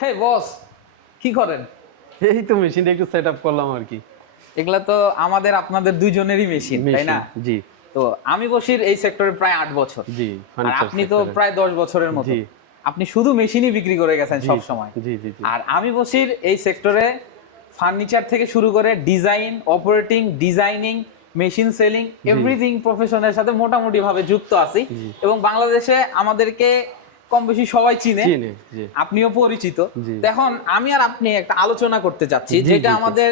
হ্যাঁ বস, কি করেন? এই তো মেশিনটা একটু সেট আপ করলাম আর কি। এগুলা তো আমাদের আপনাদের দুইজনেরই মেশিন, তাই না? জি তো আমি বসির এই সেক্টরে প্রায় 8 বছর, জি। আর ফার্নিচার আপনি তো প্রায় 10 বছরের মতো। জি আপনি শুধু মেশিনই বিক্রি করে গেছেন জি সব সময়। জি জি জি আর আমি বসির এই সেক্টরে ফার্নিচার থেকে শুরু করে design, operating, designing, machine selling, everything প্রফেশনের সাথে মোটামুটি ভাবে যুক্ত আছি। এবং বাংলাদেশে আমাদেরকে কম বেশি সবাই চিনে, চিনে, জি আপনিও পরিচিত। জি। তো এখন আমি আর আপনি একটা আলোচনা করতে চাচ্ছি, জি, যেটা জি, জি। আমাদের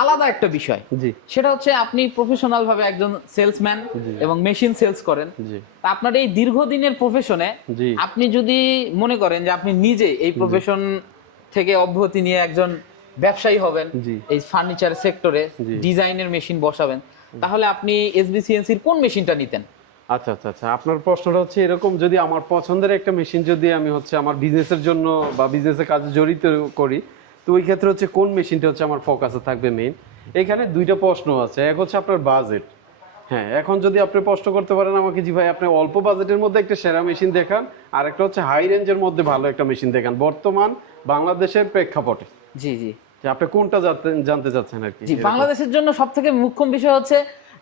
আলাদা একটা বিষয়। জি সেটা হচ্ছে আপনি প্রফেশনাল ভাবে একজন সেলসম্যান জি। এবং মেশিন সেলস করেন। জি তা আপনার এই দীর্ঘদিনের প্রফেশনে জি আপনি যদি মনে করেন যে আপনি নিজে এই প্রফেশন থেকে অব্যাহতি নিয়ে একজন ব্যবসায়ী হবেন, জি এই ফার্নিচার সেক্টরে জি। ডিজাইনের মেশিন বসাবেন, তাহলে আপনি এসবিসিএনসির কোন মেশিনটা নিতেন? আচ্ছা আচ্ছা আচ্ছা, আপনার প্রশ্নটা হচ্ছে এরকম, যদি আমার পছন্দের একটা মেশিন যদি আমি হচ্ছে আমার বিজনেসের জন্য বা বিজনেসের কাজে জড়িত করি, তো ওই ক্ষেত্রে হচ্ছে কোন মেশিনটা হচ্ছে আমার ফোকাসে থাকবে মেইন। এখানে দুইটা প্রশ্ন আছে, এক হচ্ছে আপনার বাজেট। হ্যাঁ, এখন যদি আপনি প্রশ্ন করতে পারেন আমাকে, জি ভাই আপনি অল্প বাজেটের মধ্যে একটা সেরা মেশিন দেখান, আর একটা হচ্ছে হাই রেঞ্জের মধ্যে ভালো একটা মেশিন দেখান বর্তমান বাংলাদেশের প্রেক্ষাপটে, জি জি যে আপনি কোনটা জানতে চাচ্ছেন আর কি। জি। বাংলাদেশের জন্য সব থেকে মুখ্য বিষয় হচ্ছে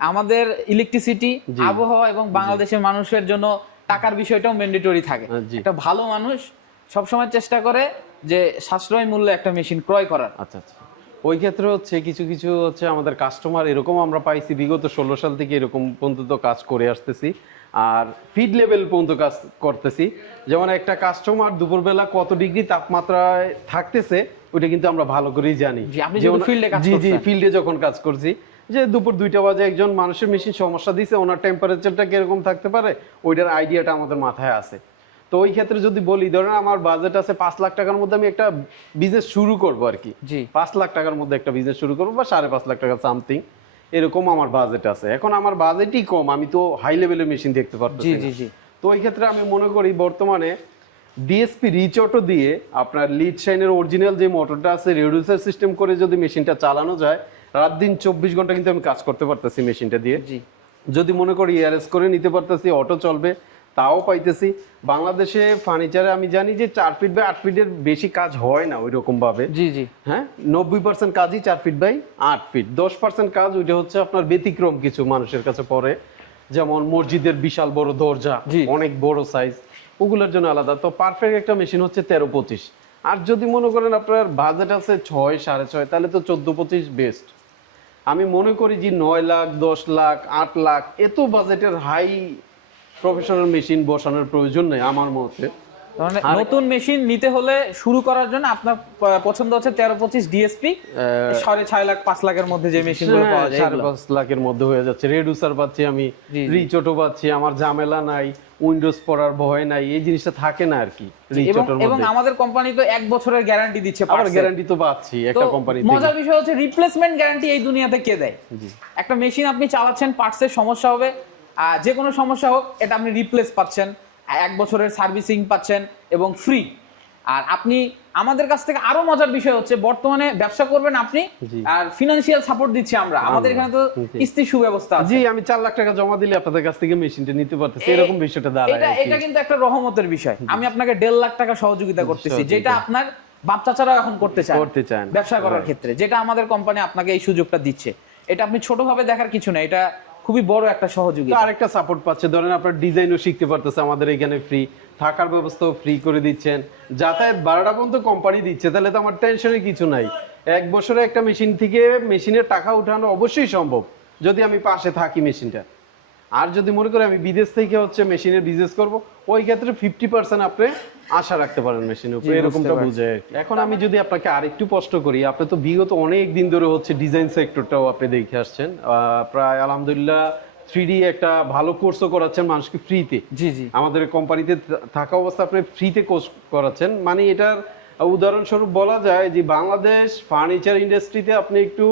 আমাদের ইলেকট্রিসিটি, জি। আবহাওয়া, এবং বাংলাদেশের মানুষের জন্য টাকার বিষয়টাও ম্যান্ডেটরি থাকে। জি। একটা ভালো মানুষ সবসময় চেষ্টা করে যে সাশ্রয় মূল্যে একটা মেশিন ক্রয় করার। আচ্ছা আচ্ছা, ওই ক্ষেত্রে হচ্ছে কিছু কিছু হচ্ছে আমাদের কাস্টমার এরকম আমরা পাইছি বিগত 16 সাল থেকে এরকম পর্যন্ত কাজ করে আসতেছি, আর ফিড লেভেল পর্যন্ত কাজ করতেছি। যেমন একটা কাস্টমার দুপুরবেলা কত ডিগ্রি তাপমাত্রায় থাকতেছে ওইটা কিন্তু আমরা ভালো করেই জানি। জি, আপনি যেহেতু ফিল্ডে কাজ জি জি, করছেন। ফিল্ডে যখন কাজ করছি, যে দুপুর 2টা বাজে একজন মানুষের মেশিন সমস্যা দিছে, ওনার টেম্পারেচারটা কিরকম থাকতে পারে ওইটার আইডিয়াটা আমাদের মাথায় আছে। তো ওই ক্ষেত্রে যদি বলি, ধরেন আমার বাজেট আছে 5 লাখ টাকার মধ্যে, আমি একটা বিজনেস শুরু করব আর কি। জি 5 লাখ টাকার মধ্যে একটা বিজনেস শুরু করবো, বা 5.5 লাখ টাকা সামথিং এরকম আমার বাজেট আছে। এখন আমার বাজেটই কম, আমি তো হাই লেভেলের মেশিন দেখতে পারতেছি জি না। জি জি তো ওই ক্ষেত্রে আমি মনে করি বর্তমানে ডিএসপি রিচ অটো দিয়ে আপনার লিড শাইনের অরিজিনাল যে মোটরটা আছে রিডিউসার সিস্টেম করে যদি মেশিনটা চালানো যায়, রাত দিন 24 ঘন্টা কিন্তু আমি কাজ করতে পারতেছি মেশিনটা দিয়ে। জি যদি মনে করি ইয়ারএস করে নিতে পারতেছি, অটো চলবে, তাও পাইতেছি। বাংলাদেশে ফার্নিচারে আমি জানি যে 4 ফিট বাই 8 ফিটের বেশি কাজ হয় না ওই রকম ভাবে। জি জি হ্যাঁ, 90% কাজই 4 ফিট বাই 8 ফিট। 10% কাজ ওইটা হচ্ছে আপনার ব্যতিক্রম কিছু মানুষের কাছে পড়ে, যেমন মসজিদের বিশাল বড় দরজা, জি। অনেক বড় সাইজ, ওগুলোর জন্য আলাদা। তো পারফেক্ট একটা মেশিন হচ্ছে 13-25। আর যদি মনে করেন আপনার বাজেট আছে 6, 6.5, তাহলে তো 14-25 বেস্ট। আমি মনে করি যে 9 লাখ, 10 লাখ, 8 লাখ এত বাজেটের হাই প্রফেশনাল মেশিন বসানোর প্রয়োজন নেই আমার মতে। মানে নতুন মেশিন নিতে হলে শুরু করার জন্য আপনার পছন্দ হচ্ছে 13-25 ডিএসপি, 6.5 লাখ 5 লাখের মধ্যে যে মেশিনগুলো পাওয়া যায় এগুলো। 5.5 লাখের মধ্যে হয়ে যাচ্ছে। রেডিউসার পাচ্ছি আমি, জি, জি। রিচ অটো পাচ্ছি, আমার ঝামেলা নাই, উইন্ডোজ পড়ার ভয় নাই, এই জিনিসটা থাকে না আর কি রিচ এবং অটোর এবং মধ্যে। আমাদের কোম্পানি তো 1 বছরের গ্যারান্টি দিচ্ছে আবার parts এর। গ্যারান্টি তো পাচ্ছি তো একটা কোম্পানি থেকে। মজার বিষয় হচ্ছে রিপ্লেসমেন্ট গ্যারান্টি এই দুনিয়াতে কে দেয়? জি একটা মেশিন আপনি চালাচ্ছেন, পার্টসের সমস্যা হবে, যে কোনো সমস্যা হোক এটা আপনি রিপ্লেস পাচ্ছেন, 1 বছরের সার্ভিসিং পাচ্ছেন এবং ফ্রি। আর আপনি আমাদের কাছ থেকে আরো মজার বিষয় হচ্ছে বর্তমানে ব্যবসা করবেন আপনি, জি। আর ফিনান্সিয়াল সাপোর্ট দিচ্ছি আমরা। আমাদের এখানে তো জি। কিস্তির সুব্যবস্থা আছে। জি, আমি 4 লাখ টাকা জমা দিলে আপনাদের কাছ থেকে মেশিনটা নিতে পারতেছি, এরকম বিষয়টা দাঁড়ায় এটা আর কি। এটা কিন্তু একটা রহমতের বিষয়। আমি আপনাকে 1.5 লাখ টাকা সহযোগিতা করতেছি, সহযোগিতা। যেটা আপনার বাপ চাচারাও এখন করতে চান ব্যবসা করার Right. ক্ষেত্রে, যেটা আমাদের কোম্পানি আপনাকে এই সুযোগটা দিচ্ছে। এটা আপনি ছোটভাবে দেখার কিছু না, এটা খুবই বড় একটা তো সহযোগিতা। আরেকটা সাপোর্ট পাচ্ছে, ধরেন আপনার ডিজাইনও শিখতে পারতেছে আমাদের এখানে ফ্রি, থাকার ব্যবস্থাও ফ্রি করে দিচ্ছেন, যাতায়াত 12টা পর্যন্ত কোম্পানি দিচ্ছে, তাহলে তো আমার টেনশনের কিছু নাই। 1 বছরে একটা মেশিন থেকে মেশিনের টাকা উঠানো অবশ্যই সম্ভব যদি আমি পাশে থাকি মেশিনটা। আর যদি মনে করি আমি বিদেশ থেকে হচ্ছে মেশিনের বিজনেস করব, ওই ক্ষেত্রে 50% আপনি আশা রাখতে পারেন মেশিনের উপরে, জি, এরকমটা বুঝতে বুঝে আর কি। এখন আমি যদি আপনাকে আরেকটু প্রশ্ন করি, আপনি তো বিগত অনেক দিন ধরে হচ্ছে ডিজাইন সেক্টরটাও আপনি দেখে আসছেন, প্রায় আলহামদুলিল্লাহ 3D একটা ভালো কোর্সও করাচ্ছেন মানুষকে ফ্রিতে। জি জি আমাদের কোম্পানিতে থাকা অবস্থা আপনি ফ্রিতে কোর্স করাচ্ছেন, মানে এটার উদাহরণস্বরূপ বলা যায় যে বাংলাদেশ ফার্নিচার ইন্ডাস্ট্রিতে আপনি একটু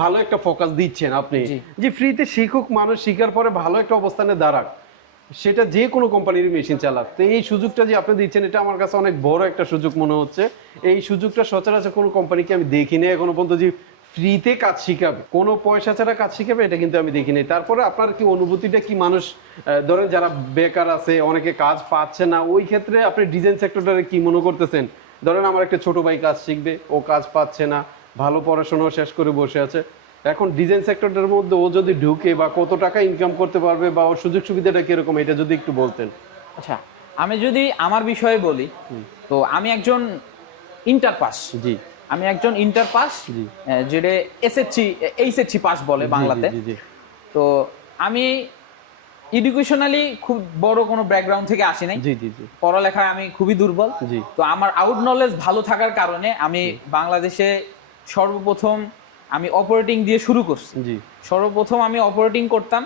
ভালো একটা ফোকাস দিচ্ছেন আপনি, জি। যে ফ্রিতে শিখুক মানুষ, শিখার পরে ভালো একটা অবস্থানে দাঁড়াক, সেটা যে কোনো কোম্পানির মেশিন চালাক। তো এই সুযোগটা যে আপনি দিচ্ছেন এটা আমার কাছে অনেক বড় একটা সুযোগ মনে হচ্ছে। এই সুযোগটা সচরাচর কোনো কোম্পানিকে আমি দেখিনি এখনো পর্যন্ত, যে ফ্রিতে কাজ শিখাবে, কোনো পয়সা ছাড়া কাজ শিখাবে, এটা কিন্তু আমি দেখিনি। তারপরে আপনার কি অনুভূতিটা কি? মানুষ ধরেন যারা বেকার আছে, অনেকে কাজ পাচ্ছে না, ওই ক্ষেত্রে আপনি ডিজাইন সেক্টরটারে কি মনে করতেছেন ধরেন আমার একটা ছোট ভাই কাজ শিখবে, ও কাজ পাচ্ছে না, ভালো পড়াশোনা শেষ করে বসে আছে, এখন ডিজাইন সেক্টরটার মধ্যে ও যদি ঢুকে বা কত টাকা ইনকাম করতে পারবে বা ওর সুযোগ সুবিধাটা কিরকম, এটা যদি একটু বলতেন। আচ্ছা, আমি যদি আমার বিষয়ে বলি, তো আমি একজন ইন্টার পাস। জি আমি একজন ইন্টার পাস, জি যেটা এইচএসসি পাস বলে বাংলাতে। জি জি তো আমি এডুকেশনালি খুব বড় কোনো ব্যাকগ্রাউন্ড থেকে আসি নাই। জি জি জি পড়ালেখায় আমি খুবই দুর্বল। জি তো আমার আউট নলেজ ভালো থাকার কারণে আমি বাংলাদেশে সর্বপ্রথম আমি অপারেটিং দিয়ে শুরু করছি। জি সর্বপ্রথম আমি অপারেটিং করতাম,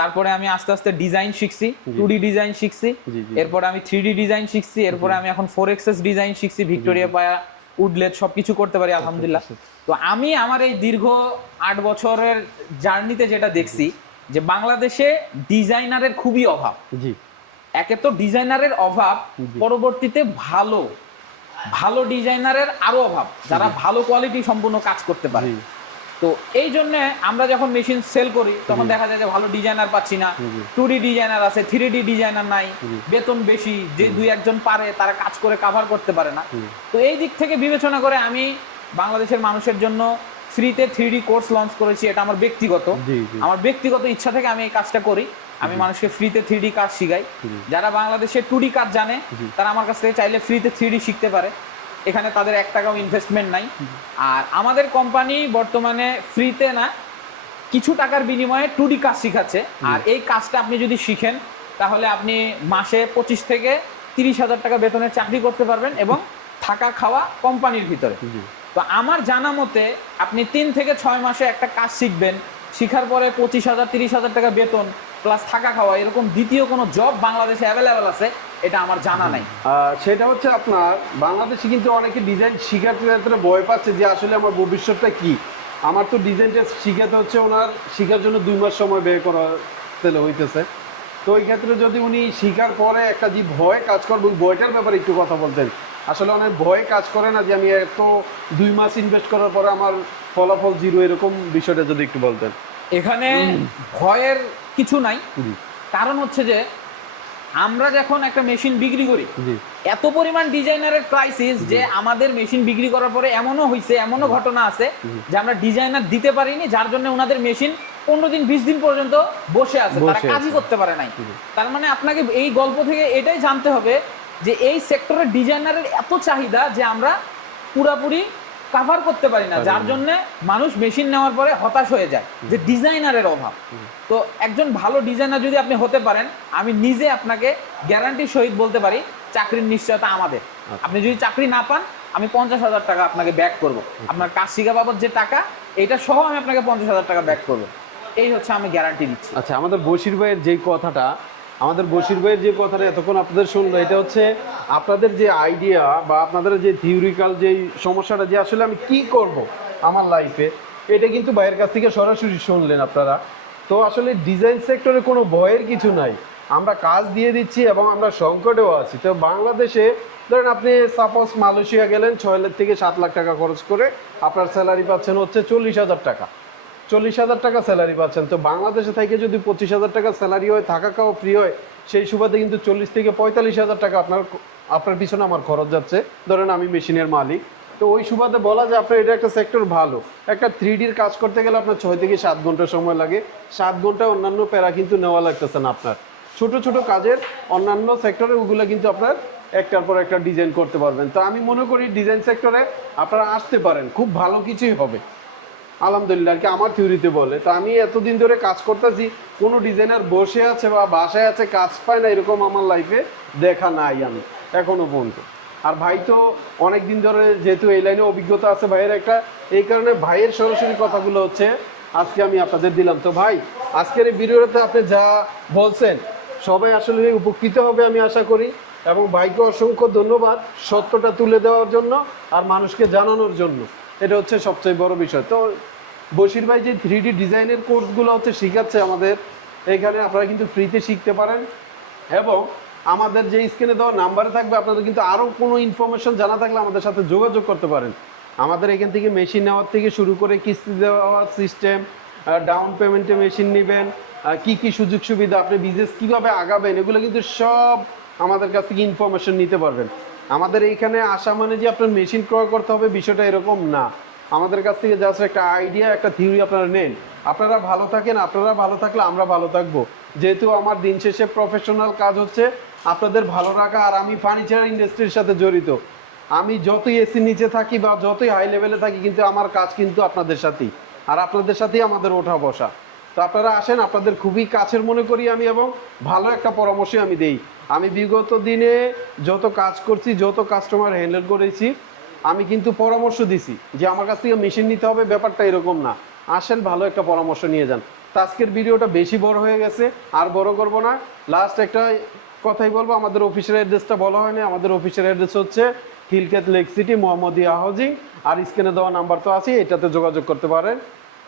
তারপরে আমি আস্তে আস্তে ডিজাইন শিখছি, 2D ডিজাইন শিখছি, জি, জি। এরপরে আমি 3D ডিজাইন শিখছি, এরপরে আমি এখন 4XS ডিজাইন শিখছি, ভিক্টোরিয়া পায়া উডলেট সবকিছু করতে পারি আলহামদুলিল্লাহ। তো আমি আমার এই দীর্ঘ 8 বছরের জার্নিতে যেটা দেখছি যে বাংলাদেশে ডিজাইনারের খুবই অভাব। জি একে তো ডিজাইনারের অভাব, পরবর্তীতে ভালো ভালো ডিজাইনারের আরো অভাব, যারা ভালো কোয়ালিটি সম্পূর্ণ কাজ করতে পারে। জি তো এই জন্য আমরা যখন মেশিন সেল করি তখন দেখা যায় যে ভালো ডিজাইনার পাচ্ছি না, 2D ডিজাইনার আছে, 3D ডিজাইনার নাই, বেতন বেশি, যে দুই একজন পারে তারা কাজ করে কভার করতে পারে না। তো এই দিক থেকে বিবেচনা করে আমি বাংলাদেশের মানুষের জন্য ফ্রিতে 3D কোর্স লঞ্চ করেছি। এটা আমার ব্যক্তিগত জি, জি। আমার ব্যক্তিগত ইচ্ছা থেকে আমি এই কাজটা করি। আমি মানুষকে ফ্রিতে 3D কাজ শিখাই। যারা বাংলাদেশে 2D কাজ জানে তারা আমার কাছ থেকে চাইলে ফ্রিতে 3D শিখতে পারে, এখানে তাদের 1 টাকাও ইনভেস্টমেন্ট নাই। আর আমাদের কোম্পানি বর্তমানে ফ্রিতে না, কিছু টাকার বিনিময়ে 2D কাজ শিখাচ্ছে। আর এই কাজটা আপনি যদি শিখেন তাহলে আপনি মাসে 25 থেকে 30,000 টাকা বেতনের চাকরি করতে পারবেন এবং থাকা খাওয়া কোম্পানির ভিতরে। তো আমার জানা মতে আপনি 3 থেকে 6 মাসে একটা কাজ শিখবেন, শিখার পরে 25,000 30,000 টাকা বেতন প্লাস থাকা খাওয়া, এরকম দ্বিতীয় কোনো জব বাংলাদেশে অ্যাভেলেবেল আছে এটা আমার জানা নাই। সেটা হচ্ছে আপনার বাংলাদেশে কিন্তু অনেকে ডিজাইন শিখাতে ক্ষেত্রে ভয় পাচ্ছে যে আসলে আমার ভবিষ্যৎটা কি। আমার তো ডিজাইনটা শিখাতে হচ্ছে, ওনার শিখার জন্য 2 মাস সময় ব্যয় করাতে হইতেছে। তো ওই ক্ষেত্রে যদি উনি শিখার পরে একটা যে ভয় কাজ করবে, ওই ভয়টার ব্যাপারে একটু কথা বলতেন। আসলে অনেক ভয় কাজ করে না যে আমি এত 2 মাস ইনভেস্ট করার পরে আমার ফলাফল 0, এরকম বিষয়টা যদি একটু বলতেন। এখানে ভয়ের কিছু নাই, কারণ হচ্ছে যে আমরা যখন একটা মেশিন বিক্রি করি জি এত পরিমাণ ডিজাইনারের ক্রাইসিস যে আমাদের মেশিন বিক্রি করার পরে এমনও হয়েছে, এমনও ঘটনা আছে যে আমরা ডিজাইনার দিতে পারিনি, যার জন্য ওনাদের মেশিন 15 দিন 20 দিন পর্যন্ত বসে আছে, তারা কাজই করতে পারে নাই। তার মানে আপনাকে এই গল্প থেকে এটাই জানতে হবে যে এই সেক্টরের ডিজাইনারের এত চাহিদা যে আমরা পুরাপুরি কভার করতে পারি না, যার জন্য মানুষ মেশিন নেওয়ার পরে হতাশ হয়ে যায় যে ডিজাইনারের অভাব। তো একজন ভালো ডিজাইনার যদি আপনি হতে পারেন, আমি নিজে আপনাকে গ্যারান্টির সহিত বলতে পারি চাকরির নিশ্চয়তা আমাদের। আপনি যদি চাকরি না পান আমি 50,000 টাকা আপনাকে ব্যাক করব, আপনার কাজ শিখা বাবদ যে টাকা এটা সহ আমি আপনাকে 50,000 টাকা ব্যাক করব, এই হচ্ছে আমি গ্যারান্টি দিচ্ছি। আচ্ছা, আমাদের বশির ভাইয়ের যে কথাটা এতক্ষণ আপনাদের শুনলো, এটা হচ্ছে আপনাদের যে আইডিয়া বা আপনাদের যে থিওরিক্যাল যে সমস্যাটা যে আসলে আমি কি করব আমার লাইফে, এটা কিন্তু ভাইয়ের কাছ থেকে সরাসরি শুনলেন আপনারা। তো আসলে ডিজাইন সেক্টরে কোনো ভয়ের কিছু নাই, আমরা কাজ দিয়ে দিচ্ছি এবং আমরা সংকটেও আছি। তো বাংলাদেশে ধরেন আপনি সাপোজ মালয়েশিয়া গেলেন, 6 থেকে 7 লাখ টাকা খরচ করে আপনার স্যালারি পাচ্ছেন হচ্ছে 40,000 টাকা, 40,000 টাকা স্যালারি পাচ্ছেন। তো বাংলাদেশে থেকে যদি 25,000 টাকা স্যালারি হয়, থাকা খাওয়া ফ্রি হয়, সেই সুবাদে কিন্তু 40 থেকে 45,000 টাকা আপনার পিছনে আমার খরচ যাচ্ছে। ধরেন আমি মেশিনের মালিক, তো ওই সুবাদে বলা যায় আপনার এটা একটা সেক্টর ভালো। একটা 3Dর কাজ করতে গেলে আপনার 6 থেকে 7 ঘন্টা সময় লাগে, 7 ঘন্টা অন্যান্য প্যারা কিন্তু নেওয়া লাগতেছে না আপনার। ছোট ছোট কাজের অন্যান্য সেক্টরে ওগুলো কিন্তু আপনার একটার পর একটা ডিজাইন করতে পারবেন। তো আমি মনে করি ডিজাইন সেক্টরে আপনারা আসতে পারেন, খুব ভালো কিছুই হবে আলহামদুলিল্লাহ, আর কি আমার থিওরিতে বলে। তো আমি এতদিন ধরে কাজ করতেছি, কোনো ডিজাইনার বসে আছে বা বাসায় আছে কাজ পায় না, এরকম আমার লাইফে দেখা নাই আমি এখনো পর্যন্ত। আর ভাই তো অনেক দিন ধরে যেহেতু এই লাইনে অভিজ্ঞতা আছে ভাইয়ের একটা, এই কারণে ভাইয়ের সরাসরি কথাগুলো হচ্ছে আজকে আমি আপনাদের দিলাম। তো ভাই, আজকের এই ভিডিওতে আপনি যা বলছেন সবাই আসলে উপকৃত হবে আমি আশা করি, এবং ভাইকে অসংখ্য ধন্যবাদ সত্যটা তুলে দেওয়ার জন্য আর মানুষকে জানানোর জন্য, এটা হচ্ছে সবচেয়ে বড় বিষয়। তো বশির ভাই যে 3D ডিজাইনের কোর্সগুলো হচ্ছে শিখাচ্ছে আমাদের এখানে, আপনারা কিন্তু ফ্রিতে শিখতে পারেন, এবং আমাদের যে স্ক্রিনে দেওয়া নাম্বারে থাকবে, আপনাদের কিন্তু আরও কোনো ইনফরমেশন জানা থাকলে আমাদের সাথে যোগাযোগ করতে পারেন। আমাদের এখান থেকে মেশিন নেওয়ার থেকে শুরু করে কিস্তি দেওয়ার সিস্টেম, ডাউন পেমেন্টে মেশিন নেবেন, কি কি সুযোগ সুবিধা, আপনি বিজনেস কীভাবে আগাবেন, এগুলো কিন্তু সব আমাদের কাছ থেকে ইনফরমেশন নিতে পারবেন। আমাদের এইখানে আসা মানে যে আপনার মেশিন ক্রয় করতে হবে বিষয়টা এরকম না। আমাদের কাছ থেকে জাস্ট একটা আইডিয়া, একটা থিওরি আপনারা নেন, আপনারা ভালো থাকেন, আপনারা ভালো থাকলে আমরা ভালো থাকবো। যেহেতু আমার দিন শেষে প্রফেশনাল কাজ হচ্ছে আপনাদের ভালো রাখা, আর আমি ফার্নিচার ইন্ডাস্ট্রির সাথে জড়িত। আমি যতই এসি নিচে থাকি বা যতই হাই লেভেলে থাকি, কিন্তু আমার কাজ কিন্তু আপনাদের সাথেই, আর আপনাদের সাথেই আমাদের ওঠা বসা। তো আপনারা আসেন, আপনাদের খুবই কাছের মনে করি আমি, এবং ভালো একটা পরামর্শ আমি দেই। আমি বিগত দিনে যত কাজ করছি, যত কাস্টমার হ্যান্ডেল করেছি, আমি কিন্তু পরামর্শ দিছি যে আমার কাছ থেকে মেশিন নিতে হবে, ব্যাপারটা এরকম না। আসেন, ভালো একটা পরামর্শ নিয়ে যান। তো আজকের ভিডিওটা বেশি বড় হয়ে গেছে, আর বড় করব না। লাস্ট একটা কথাই বলবো, আমাদের অফিসের অ্যাড্রেসটা বলা হয়নি। আমাদের অফিসের অ্যাড্রেস হচ্ছে Khilkhet lake city, Mohammadia housing, আর স্ক্রিনে দেওয়া নাম্বার তো আছে, এটাতে যোগাযোগ করতে পারেন।